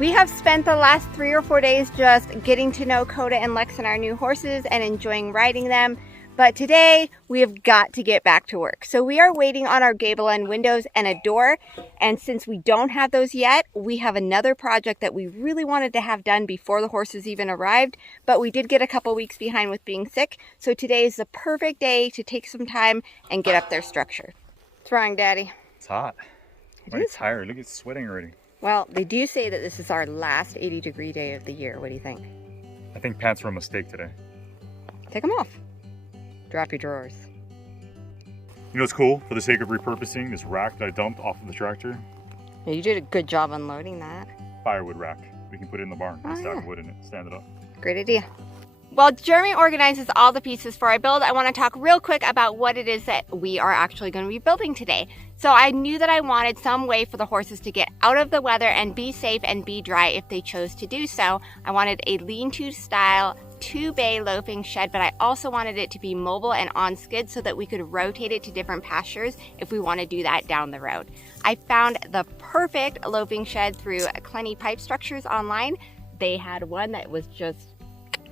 We have spent the last 3 or 4 days just getting to know Coda and Lex and our new horses and enjoying riding them. But today we have got to get back to work. So we are waiting on our gable end windows and a door. And since we don't have those yet, we have another project that we really wanted to have done before the horses even arrived. But we did get a couple weeks behind with being sick. So today is the perfect day to take some time and get up their structure. What's wrong, Daddy? It's hot. I'm tired. Look, it's sweating already. Well, they do say that this is our last 80-degree day of the year. What do you think? I think pants were a mistake today. Take them off. Drop your drawers. You know what's cool? For the sake of repurposing this rack that I dumped off of the tractor. Yeah, you did a good job unloading that. Firewood rack. We can put it in the barn. Oh, Stack wood in it. Stand it up. Great idea. While Jeremy organizes all the pieces for our build, I want to talk real quick about what it is that we are actually going to be building today. So I knew that I wanted some way for the horses to get out of the weather and be safe and be dry if they chose to do so. I wanted a lean-to style 2-bay loafing shed, but I also wanted it to be mobile and on skids so that we could rotate it to different pastures if we want to do that down the road. I found the perfect loafing shed through Clenny Pipe Structures online. They had one that was just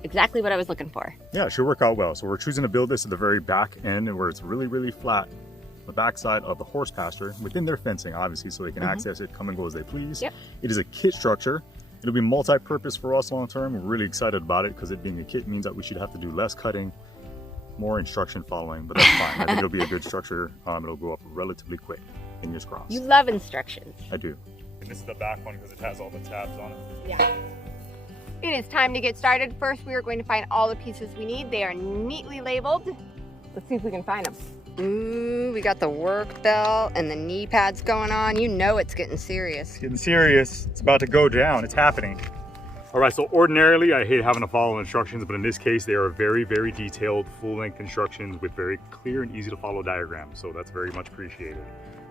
exactly what I was looking for. Yeah, it should work out well. So we're choosing to build this at the very back end and where it's really, really flat. The backside of the horse pasture within their fencing, obviously, so they can access it, come and go as they please. Yep. It is a kit structure. It'll be multi-purpose for us long term. We're really excited about it because it being a kit means that we should have to do less cutting, more instruction following, but that's fine. I think it'll be a good structure. It'll go up relatively quick. Fingers crossed. You love instructions. I do. And this is the back one because it has all the tabs on it. Yeah. It is time to get started. First, we are going to find all the pieces we need. They are neatly labeled. Let's see if we can find them. Ooh, we got the work belt and the knee pads going on. You know it's getting serious. It's getting serious. It's about to go down. It's happening. All right, so ordinarily I hate having to follow instructions, but in this case, they are very, very detailed, full-length instructions with very clear and easy to follow diagrams. So that's very much appreciated.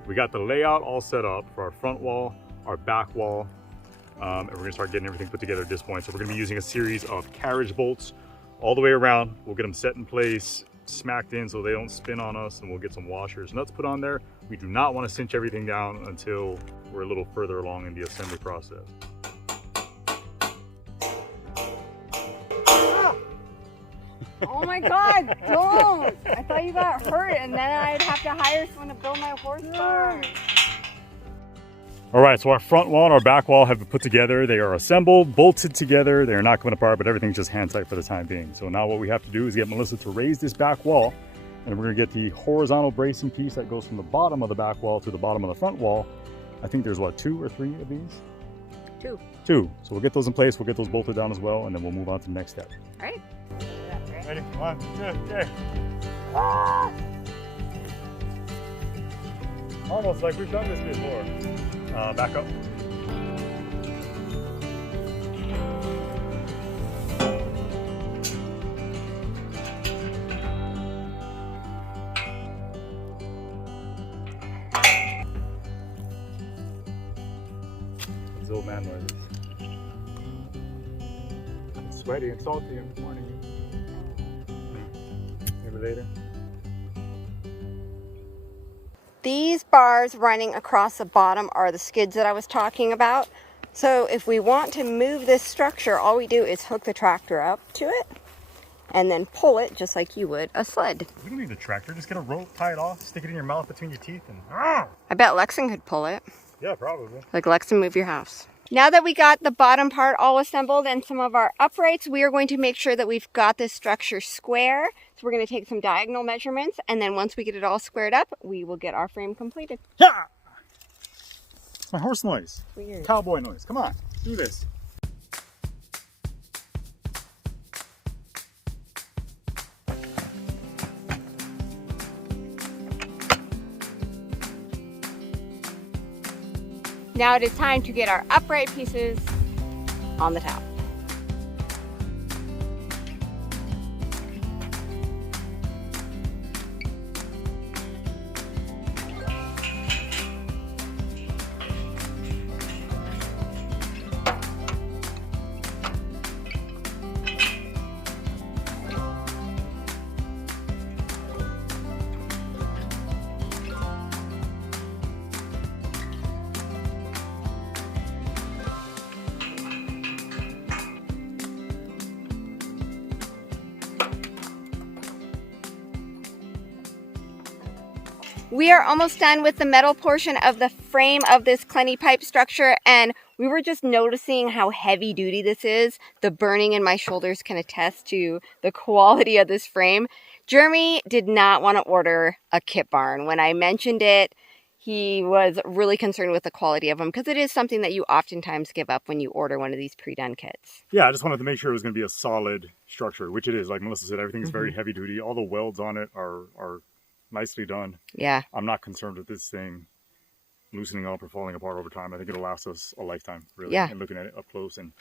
We got the layout all set up for our front wall, our back wall, and we're gonna start getting everything put together at this point. So we're gonna be using a series of carriage bolts all the way around. We'll get them set in place, smacked in so they don't spin on us, and we'll get some washers, nuts put on there. We do not want to cinch everything down until we're a little further along in the assembly process. Oh my God, don't! I thought you got hurt and then I'd have to hire someone to build my horse barn. All right, so our front wall and our back wall have been put together. They are assembled, bolted together. They are not coming apart, but everything's just hand tight for the time being. So now what we have to do is get Melissa to raise this back wall, and we're gonna get the horizontal bracing piece that goes from the bottom of the back wall to the bottom of the front wall. I think there's what, 2 or 3 of these? 2. 2. So we'll get those in place, we'll get those bolted down as well, and then we'll move on to the next step. All right. Ready? 1, 2, 3. Almost like we've done this before. Back up. These old man noises. It's sweaty and salty in the morning. Maybe later. These bars running across the bottom are the skids that I was talking about. So if we want to move this structure, all we do is hook the tractor up to it and then pull it just like you would a sled. We don't need the tractor, just get a rope, tie it off, stick it in your mouth between your teeth, and I bet Lexon could pull it. yeah, probably. Like Lexon, move your house. Now that we got the bottom part all assembled and some of our uprights, we are going to make sure that we've got this structure square. So we're going to take some diagonal measurements, and then once we get it all squared up, we will get our frame completed. Yeah! It's my horse noise. Weird. Cowboy noise. Come on, do this. Now it is time to get our upright pieces on the top. We are almost done with the metal portion of the frame of this Clenny pipe structure, and we were just noticing how heavy duty this is. The burning in my shoulders can attest to the quality of this frame. Jeremy did not want to order a kit barn. When I mentioned it, he was really concerned with the quality of them because it is something that you oftentimes give up when you order one of these pre-done kits. Yeah, I just wanted to make sure it was going to be a solid structure, which it is. Like Melissa said, everything is very heavy duty. All the welds on it are nicely done. Yeah. I'm not concerned with this thing loosening up or falling apart over time. I think it'll last us a lifetime, really. Yeah. And looking at it up close. And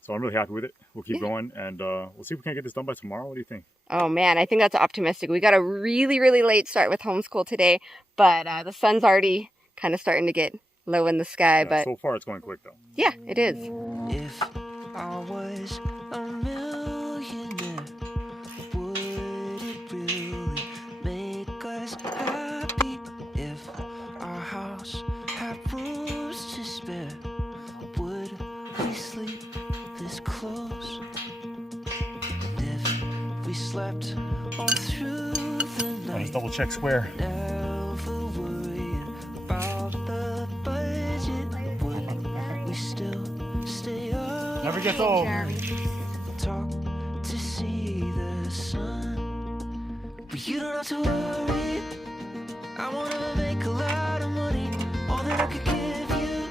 so I'm really happy with it. We'll keep going, and we'll see if we can get this done by tomorrow. What do you think? Oh man, I think that's optimistic. We got a really, really late start with homeschool today, but the sun's already kind of starting to get low in the sky. Yeah, but so far it's going quick though. Yeah, it is. If I was a millionaire, would it really make us happy? If our house had rooms to spare, would we sleep this close? And if we slept all through the night, Let's double check square. never worry about the budget, would we still stay up? Never gets old. Talk to see the sun, but you don't have to worry. I wanna make a lot of money. All that I could give you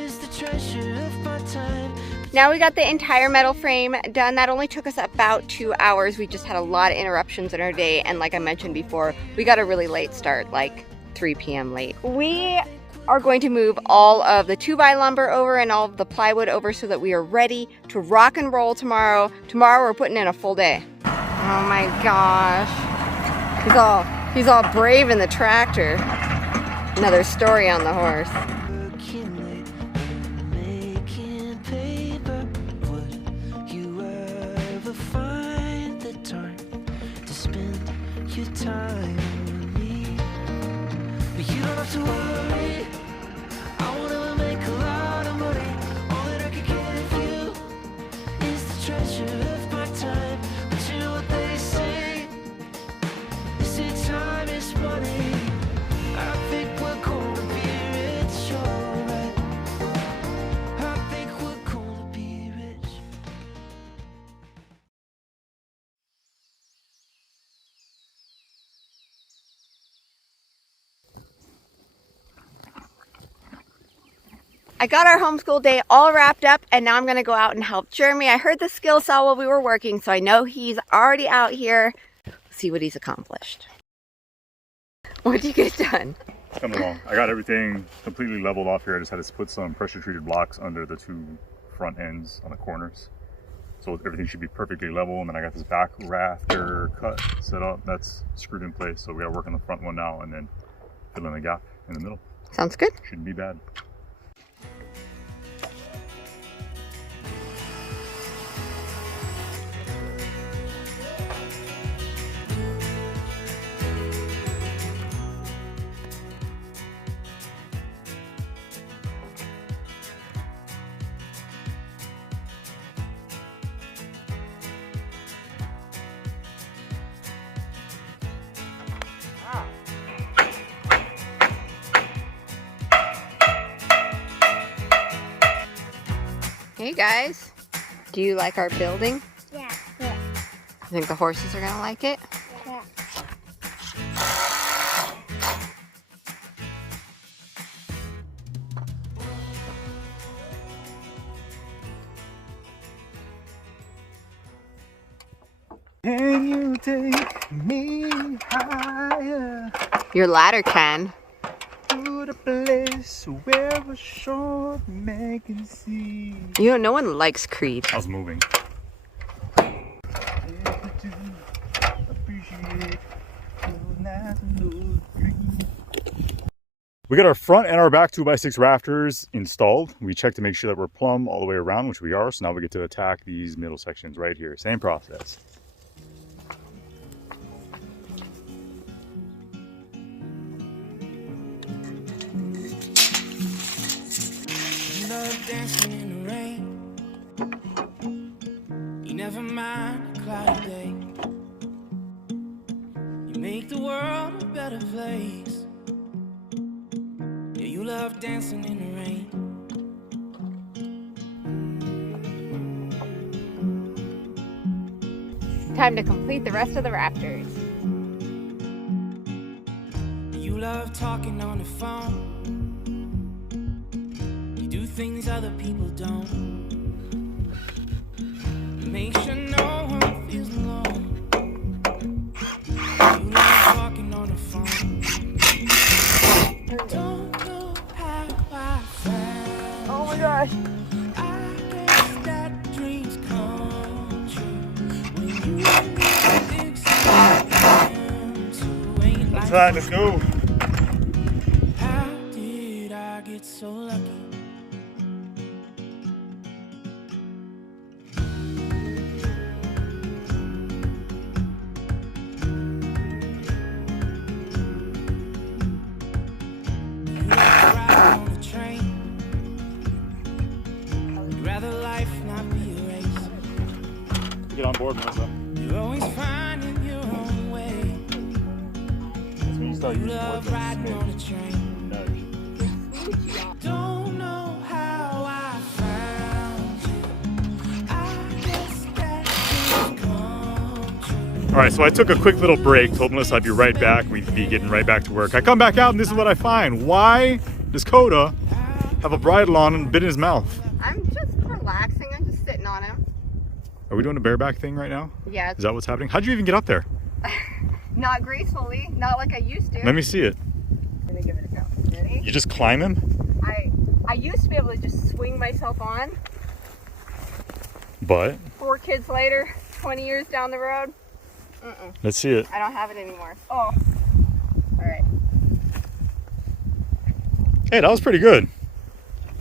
is the treasure of my time. Now we got the entire metal frame done. That only took us about 2 hours. We just had a lot of interruptions in our day, and like I mentioned before, we got a really late start, like 3 p.m. late. We are going to move all of the 2x lumber over and all of the plywood over so that we are ready to rock and roll tomorrow. Tomorrow we're putting in a full day. Oh my gosh. He's all brave in the tractor. Another story on the horse. Working late, making paper. Would you ever find the time to spend your time with me? But you don't have to worry. I wanna make a lot of money. All that I could give you is the treasure of my time. But you know what they say? They say time is money. I think we're gonna be rich, alright. I think we're gonna be rich. I got our homeschool day all wrapped up, and now I'm gonna go out and help Jeremy. I heard the skill saw while we were working, so I know he's already out here. See what he's accomplished. What'd you get done? It's coming along. I got everything completely leveled off here. I just had to put some pressure treated blocks under the 2 front ends on the corners. So everything should be perfectly level. And then I got this back rafter cut set up. That's screwed in place. So we gotta work on the front one now and then fill in the gap in the middle. Sounds good. Shouldn't be bad. Hey guys, do you like our building? Yeah. You think the horses are gonna like it? Yeah. Can you take me higher Your ladder can. to the place where a short man can see? You know, no one likes Creed. I was moving. We got our front and our back 2x6 rafters installed. We checked to make sure that we're plumb all the way around, which we are. So now we get to attack these middle sections right here. Same process. You love dancing in the rain. You never mind a cloudy day. You make the world a better place. Yeah, you love dancing in the rain. Time to complete the rest of the rafters. You love talking on the phone. You do things other people don't. Make sure no one feels alone. You love talking on the phone. Don't know how I found. Oh my gosh. I guess that dreams come true when you expect them to. Ain't like Outside, let's go. how did I get so lucky? You like riding on the train. I'd rather life not be a race. Get on board, Melissa. You're always finding your own way. That's when you start You using words love like riding on the smidge, train. nudge. Don't know how I found you. I guess that just come true. All right, so I took a quick little break, told Melissa I'd be right back. We'd be getting right back to work. I come back out and this is what I find. Why does Coda have a bridle on and a bit in his mouth? I'm just relaxing. I'm just sitting on him. Are we doing a bareback thing right now? Yeah, Is that what's happening? How'd you even get up there? not gracefully, not like I used to. Let me see it. Let me give it a go. Ready? You just climb him? I used to be able to just swing myself on. But 4 kids later, 20 years down the road. let's see it. I don't have it anymore. Oh. All right. Hey, that was pretty good.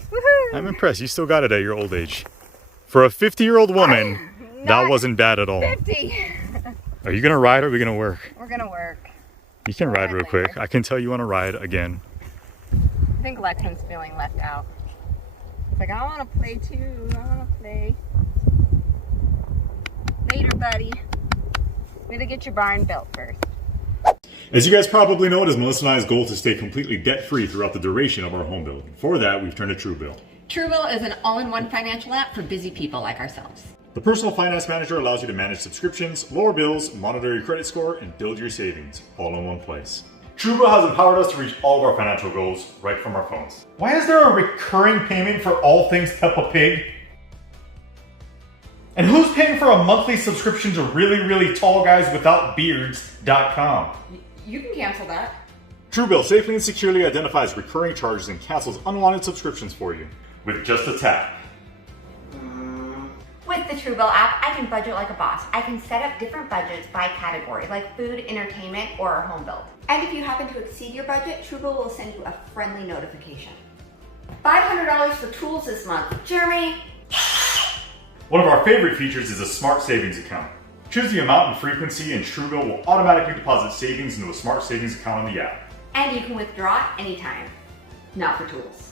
Woohoo! I'm impressed. You still got it at your old age. For a 50-year-old woman, that Not wasn't bad at all. 50. Are you gonna ride or are we gonna work? We're gonna work. You can ride real later. quick. I can tell you wanna ride again. I think Lexman's feeling left out. It's like, I want to play too. I want to play. Later, buddy. We gotta get your barn built first. As you guys probably know, it is Melissa and I's goal to stay completely debt-free throughout the duration of our home build. For that, we've turned to Truebill. Truebill is an all-in-one financial app for busy people like ourselves. The Personal Finance Manager allows you to manage subscriptions, lower bills, monitor your credit score, and build your savings, all in one place. Truebill has empowered us to reach all of our financial goals right from our phones. Why is there a recurring payment for all things Peppa Pig? And who's paying for a monthly subscription to really tall guys without beards.com? You can cancel that. Truebill safely and securely identifies recurring charges and cancels unwanted subscriptions for you with just a tap. With the Truebill app, I can budget like a boss. I can set up different budgets by category, like food, entertainment, or home build. And if you happen to exceed your budget, Truebill will send you a friendly notification. $500 for tools this month. Jeremy! One of our favorite features is a smart savings account. Choose the amount and frequency and Truebill will automatically deposit savings into a smart savings account on the app. And you can withdraw anytime. Not for tools.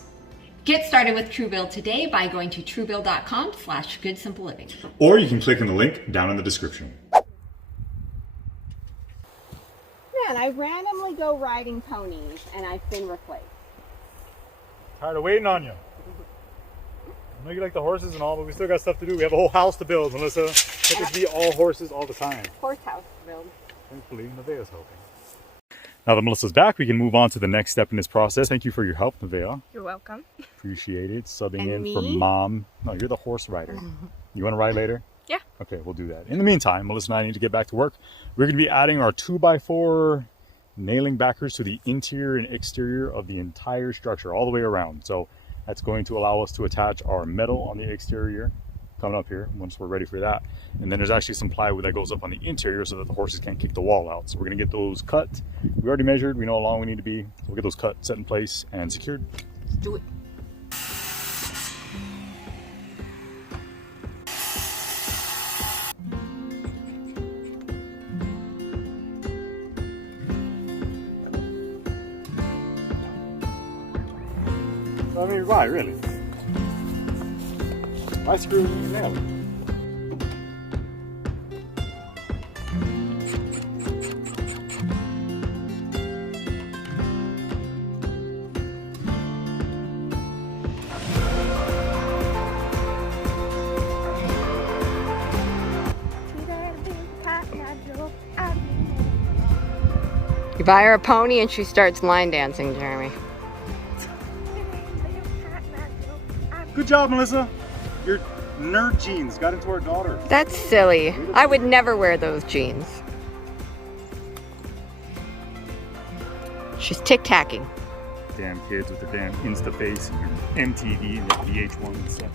Get started with Truebill today by going to truebill.com/goodsimpleliving. Or you can click on the link down in the description. Man, I randomly go riding ponies and I've been replaced. Tired of waiting on you. I know you like the horses and all, but we still got stuff to do. We have a whole house to build, Melissa. Let us be all horses all the time. Horse house to build. Thankfully, Nevaeh's helping. Now that Melissa's back, we can move on to the next step in this process. Thank you for your help, Nevaeh. You're welcome. Appreciate it. Subbing And in me? for Mom. No, you're the horse rider. You want to ride later? Yeah. Okay, we'll do that. In the meantime, Melissa and I need to get back to work. We're going to be adding our 2x4 nailing backers to the interior and exterior of the entire structure, all the way around. So that's going to allow us to attach our metal on the exterior coming up here once we're ready for that. And then there's actually some plywood that goes up on the interior so that the horses can't kick the wall out. So we're going to get those cut. We already measured. We know how long we need to be. We'll get those cut, set in place, and secured. Let's do it. I mean, why, really? Why screw with your nail? You buy her a pony and she starts line dancing, Jeremy. Good job, Melissa. Your nerd jeans got into our daughter. That's silly. I would never wear those jeans. She's tic-tacking. Damn kids with their damn Insta face and your MTV and your VH1 and such.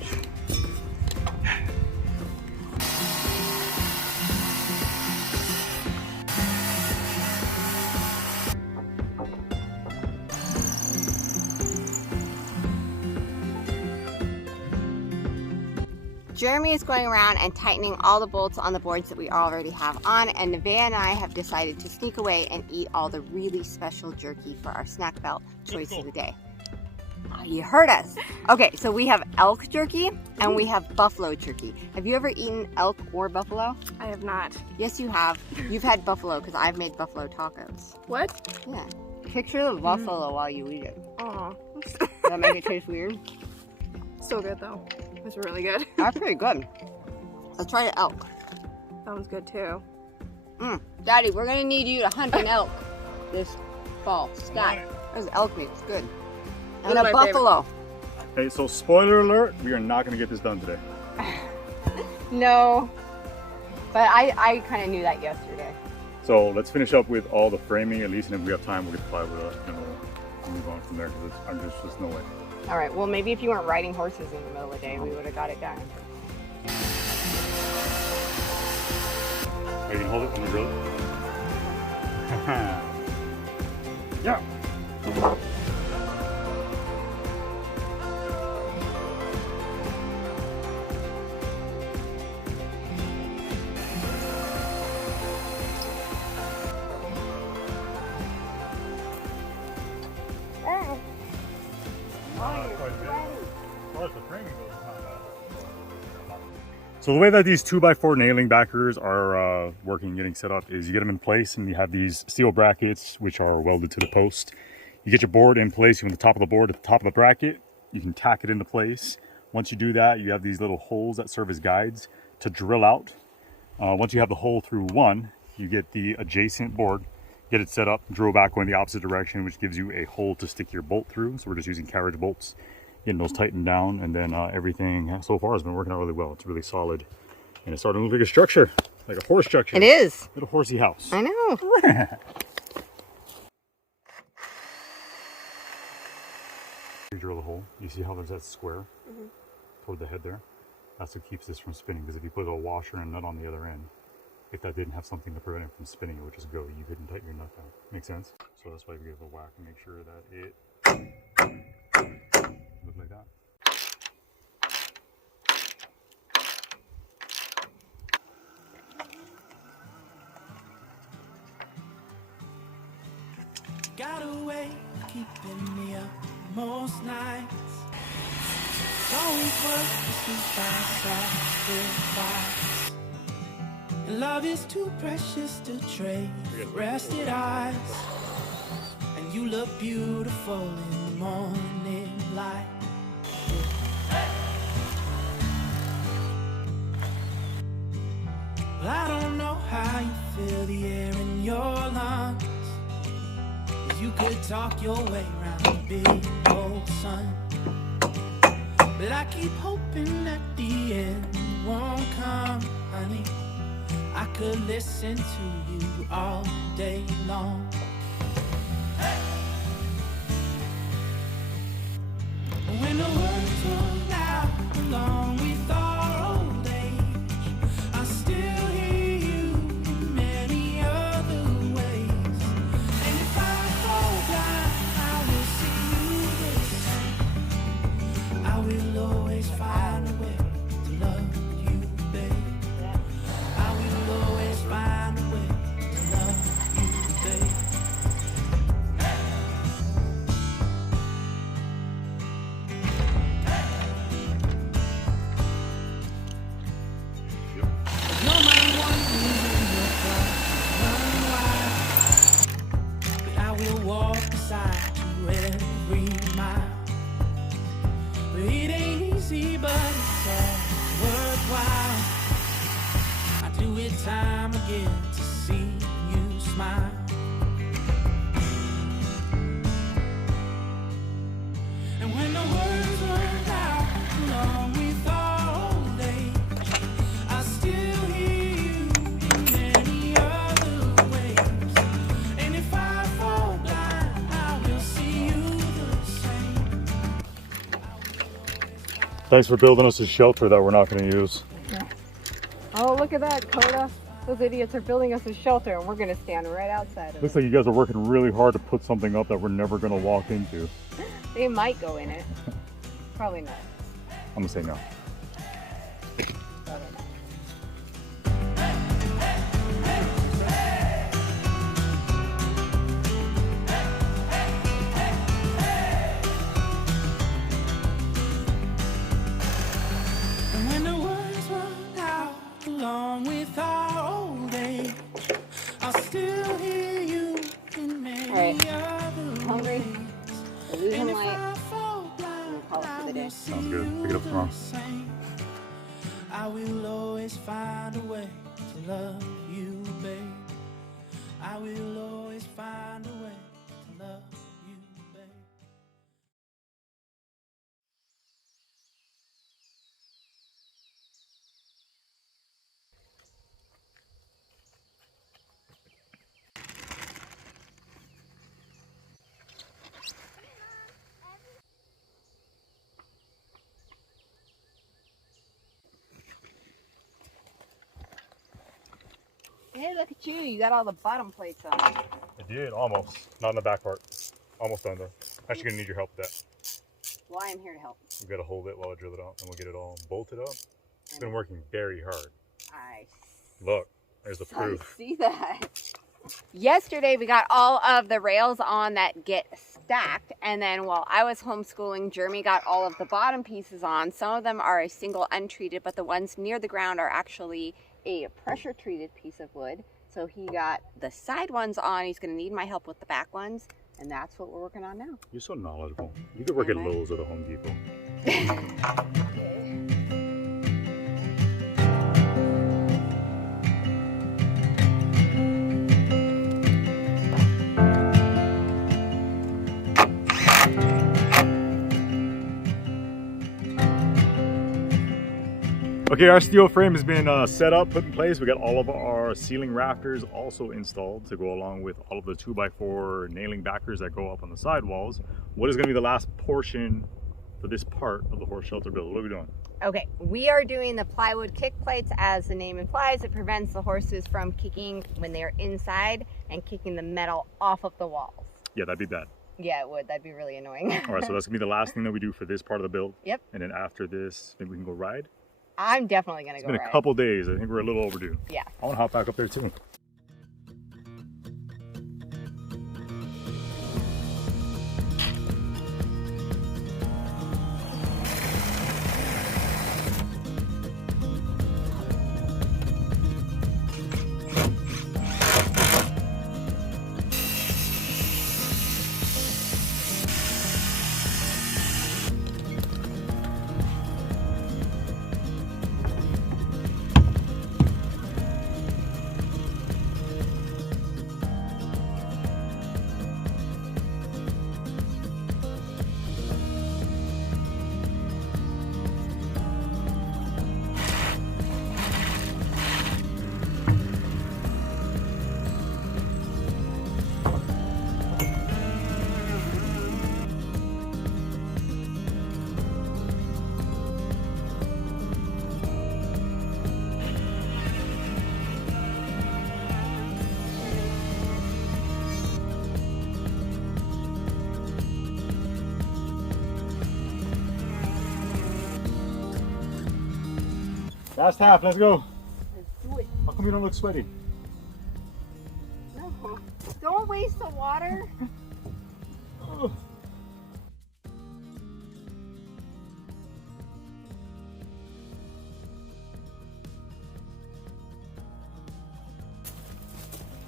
Jeremy is going around and tightening all the bolts on the boards that we already have on, and Nevaeh and I have decided to sneak away and eat all the really special jerky for our snack belt choice of the day. You heard us. Okay, so we have elk jerky and we have buffalo jerky. Have you ever eaten elk or buffalo? I have not. Yes, you have. You've had buffalo because I've made buffalo tacos. What? Yeah. Picture the buffalo while you eat it. Aw. Does that make it taste weird? So good though. It's really good. That's pretty good. Let's try the elk. That one's good too. Daddy, we're gonna need you to hunt an elk this fall. Scott, there's elk meat. It's good. And a buffalo. Hey, so spoiler alert, we are not gonna get this done today. No. But I kind of knew that yesterday. So let's finish up with all the framing at least, and if we have time, we'll get the plywood up and we'll move on from there because there's just no way. All right, well, maybe if you weren't riding horses in the middle of the day, we would have got it done. Are you gonna hold it? Let me drill it. Yeah. So the way that these 2x4 nailing backers are working, getting set up, is you get them in place and you have these steel brackets which are welded to the post. You get your board in place, you want the top of the board at the top of the bracket, you can tack it into place. Once you do that, you have these little holes that serve as guides to drill out. Once you have the hole through one, you get the adjacent board, get it set up, drill back going the opposite direction, which gives you a hole to stick your bolt through. So we're just using carriage bolts, getting those tightened down, and then everything so far has been working out really well. It's really solid, and it's starting to look like a structure, like a horse structure. It is. Little horsey house. I know. You drill the hole. You see how there's that square toward the head there? That's what keeps this from spinning, because if you put a washer and nut on the other end, if that didn't have something to prevent it from spinning, it would just go. You couldn't tighten your nut down. Make sense? So that's why we give it a whack and make sure that it look like that. Got a way of keeping me up most nights. It's always worth the sleep sacrifice. And love is too precious to trade for rested eyes. And you look beautiful in the morning light. Well, I don't know how you feel the air in your lungs. You could talk your way around the big old sun. But I keep hoping that the end won't come, honey. I could listen to you all day long. Hey! When the words run out along with our old age, I still hear you in many other ways. And if I fall blind, I will see you the same. I will always find a way to love you, babe. I will always find a way to love you, babe. You're my one reason your thoughts run wild. But I will walk beside you every mile. But it ain't easy, but it's all worthwhile. I do it time again to see you smile. Thanks for building us a shelter that we're not going to use. Oh, look at that, Coda. Those idiots are building us a shelter and we're gonna stand right outside of Looks it. like you guys are working really hard to put something up that we're never going to walk into. They might go in it. Probably not. I'm going to say no. Probably not. And when the words run out along with our old age, I'll still hear you in many Alright. other Hungry? ways. We're losing And if light. I fall blind, We'll call it for the day. Sounds good. Pick it up tomorrow. I will always find a way to love you, babe. I will always find a way to love you, babe. Hey, look at you. You got all the bottom plates on. I did, almost. Not in the back part. Almost done though. Actually going to need your help with that. Well, I am here to help. We've got to hold it while I drill it out and we'll get it all bolted up. It's been working very hard. I Look, there's the I proof. see that. Yesterday we got all of the rails on that get stacked, and then while I was homeschooling, Jeremy got all of the bottom pieces on. Some of them are a single untreated, but the ones near the ground are actually a pressure treated piece of wood. So he got the side ones on. He's going to need my help with the back ones, and that's what we're working on now. You're so knowledgeable. You could work at Am I? Lowe's or the Home Depot. Okay, our steel frame has been set up, put in place. We got all of our ceiling rafters also installed to go along with all of the 2x4 nailing backers that go up on the side walls. What is going to be the last portion for this part of the horse shelter build? What are we doing? Okay, we are doing the plywood kick plates. As the name implies, it prevents the horses from kicking when they're inside and kicking the metal off of the walls. Yeah, that'd be bad. Yeah, it would. That'd be really annoying. All right, so that's going to be the last thing that we do for this part of the build. Yep. And then after this, maybe we can go ride. I'm definitely going to It's go been a ride. couple days. I think we're a little overdue. Yeah. I want to hop back up there too. Last half, let's go. Let's do it. How come you don't look sweaty? No. Don't waste the water.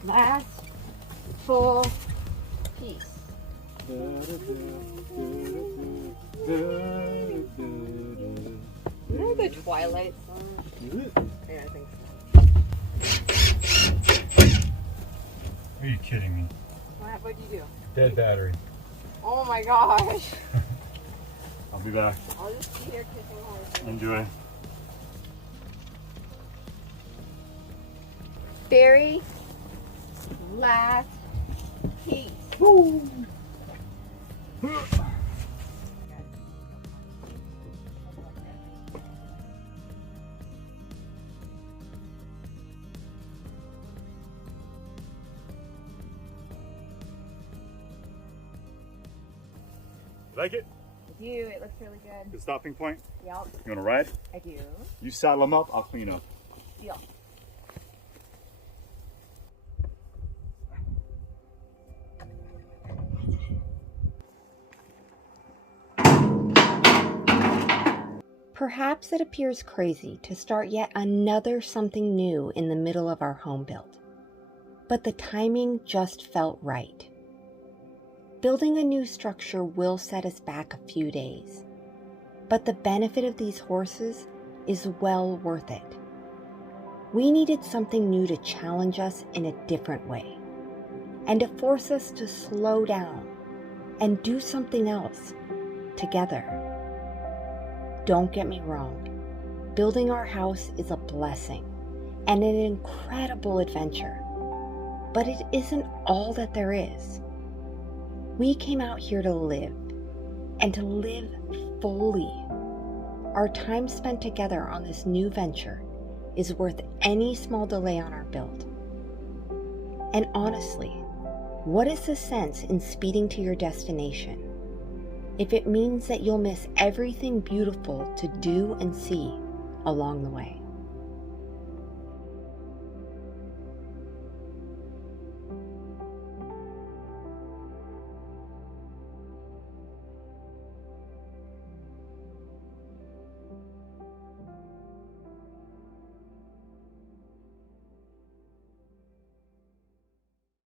Last full piece. You know the Twilight song? Yeah, I think so. Are you kidding me? What'd you do? Dead battery. Oh my gosh. I'll be back. I'll just be here kissing horses. Enjoy. Very last piece. You like it? I do. It looks really good. Good stopping point. Yep, You want to ride? I do. You saddle them up, I'll clean up. Deal. Perhaps it appears crazy to start yet another something new in the middle of our home build, but the timing just felt right. Building a new structure will set us back a few days, but the benefit of these horses is well worth it. We needed something new to challenge us in a different way, and to force us to slow down and do something else together. Don't get me wrong, building our house is a blessing and an incredible adventure, but it isn't all that there is. We came out here to live, and to live fully. Our time spent together on this new venture is worth any small delay on our build. And honestly, what is the sense in speeding to your destination if it means that you'll miss everything beautiful to do and see along the way?